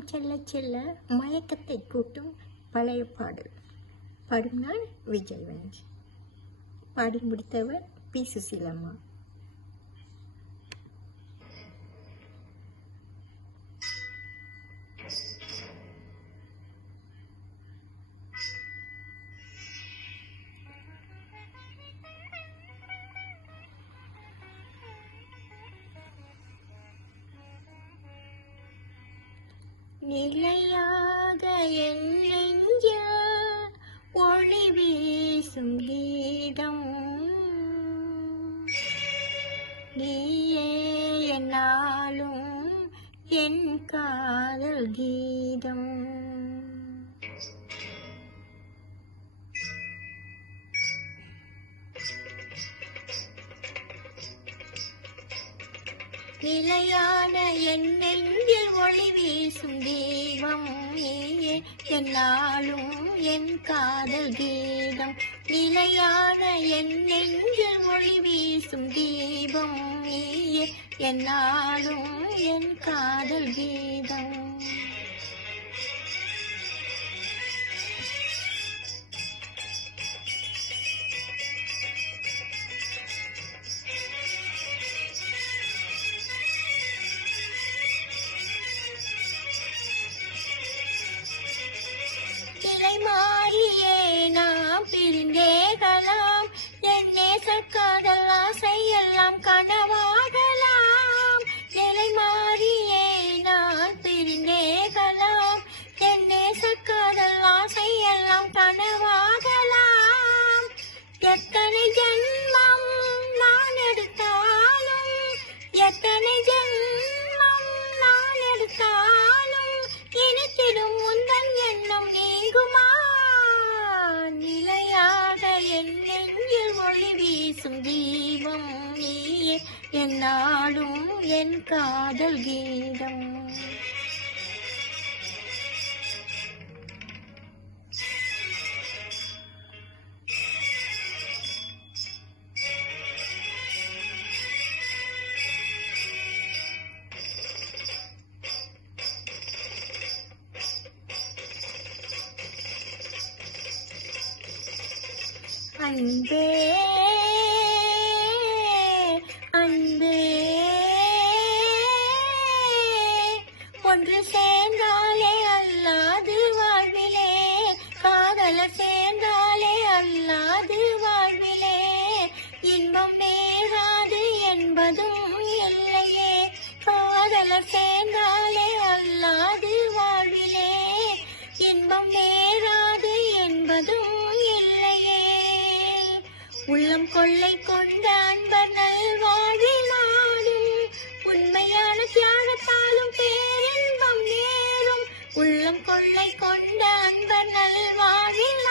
மனம் செல்ல செல்ல மயக்கத்தை கூட்டும் பழைய பாடல். பாடும் நான் விஜயவஞ்சி. பாடி முடித்தவர் பி. சுசீலம்மா. நிலையாக என் நெஞ்சில் ஒளி வீசும் கீதம் நீயே என்னாலும் என் காதல் கீதம். நிலையான என் நெஞ்சில் ஒளி வீசும் தெய்வம் நீயே என்னாலும் என் காதல் கீதம். நிலையான என் நெஞ்சில் ஒளி வீசும் தீபம் நீயே என்னாலும் என் காதல் கீதம். மாறியே நாம் பிரிந்தேகலாம், என் நேசக்காதல் ஆசை எல்லாம் கனவாகலாம். நிலை மாறியே நான் பிரிந்தேகலாம், என் நேசக்காதல் ஆசை எல்லாம் கனவாகலாம். எத்தனை ஜென்மம் நான் எடுத்தாலும், எத்தனை ஜென்மம் நான் எடுத்தாலும் இனித்திடும் உந்தன் எண்ணம் நீங்குமா? நிலையாக என் நெஞ்சில் ஒளி வீசும் தீபம் நீயே என்னாலும் என் காதல் கீதம். அன்பே அன்பே ஒன்று சேர்ந்தாலே அல்லாது வாழ்விலே, காதலர் சேர்ந்தாலே அல்லாது வாழ்விலே இன்பம் நேராது என்பதும் இல்லையே. காதலர் சேர்ந்தாலே அல்லாது வாழ்விலே இன்பம் நேராது என்பதும் இல்லையே. உள்ளம் கொள்ளை கொண்ட அன்பர் நல்வாழ்வில் நாடும், உண்மையான தியாகத்தாலும் பேரின்பம் நேரும். உள்ளம் கொள்ளை கொண்ட அன்பர் நல்வாழ்வில்